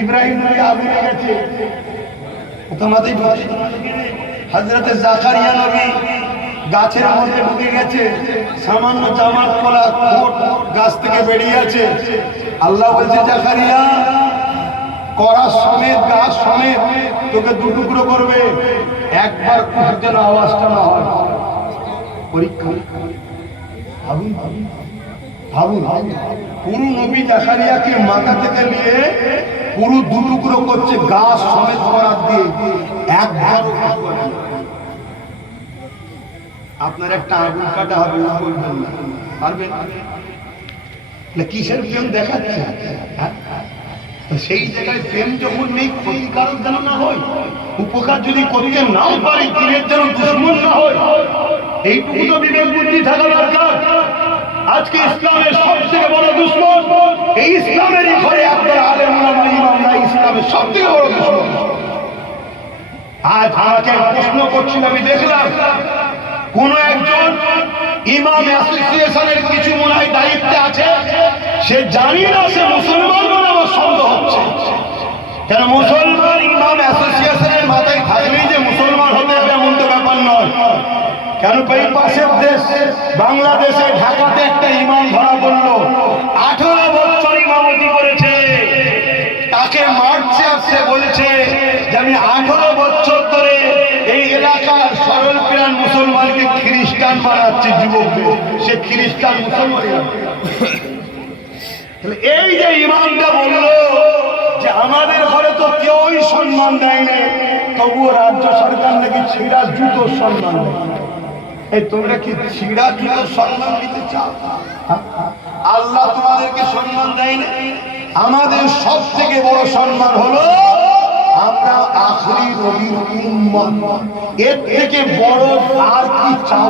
ইব্রাহিম নবী আগুনে গেছে তোমাদের হজরতে জাকারিয়া নবী গাছের মধ্যে ঢুকে গেছে, সামান্য জামাত কলা কোট গাছ থেকে বেরিয়ে আছে। আল্লাহ বলছে, জাকারিয়া করা সমেত গাছ সমেত তোকে দু টুকরো করবে। একবার খুব যেন আওয়াজটা না হয়। পরীক্ষা। ভাবুন ভাবুন ভাবুন। পুরো নবী জাকারিয়াকে মাথা থেকে নিয়ে পুরো দু টুকরো করছে গাছ সমেত করার দিয়ে। একবার আপনার একটা আগুন কাটা হবে, না বলবেন পারবেন? কিসের প্রেম দেখাচ্ছে? সেই জায়গায় প্রেম যখন নেই ক্ষতিকারক যেন না হয়। উপকার যদি করতে নাও পারি, দিনের যেন দুশ্মন না হয়। এইটুকু তো বিবেক বুদ্ধি থাকা দরকার। আজকে ইসলামের সব থেকে বড় দুশ্মন, এই ইসলামেরই ঘরে আপনার আলেম সব বড় দুশ্মন আজ আমাকে প্রশ্ন করছিল, আমি দেখলাম, কোন একজন ইমাম অ্যাসোসিয়েশনের কিছু মনে হয় দায়িত্বে আছে, সে জানি না সে মুসলমান বলে আমার সন্দেহ হচ্ছে। কেন মুসলমান ইমাম অ্যাসোসিয়েশনের মাথায় থাকলেই যে মুসলমান হতে হবে এমন তো ব্যাপার নয়। কেন পাশের দেশ, বাংলাদেশে ঢাকাতে আর বলছে যে আমি আঠারো বছর ধরে এই এলাকার সরল প্রাণ মুসলমানকে খ্রিস্টান বানাচ্ছে যুবককে সে খ্রিস্টান মুসলমান এই যে ইমামটা বলল যে আমাদের ঘরে তো কেউই সম্মান দেয় না, তবুও রাজ্য সরকার নাকি ছিঁড়া জুতো সম্মান এই তোমরা কি ছিঁড়া জুতো সম্মান দিতে চাও? আল্লাহ তোমাদেরকে সম্মান দেয় না? আমাদের সব থেকে বড় সম্মান হলো নবীর উম্মত। এর থেকে বড় আর কি চাও?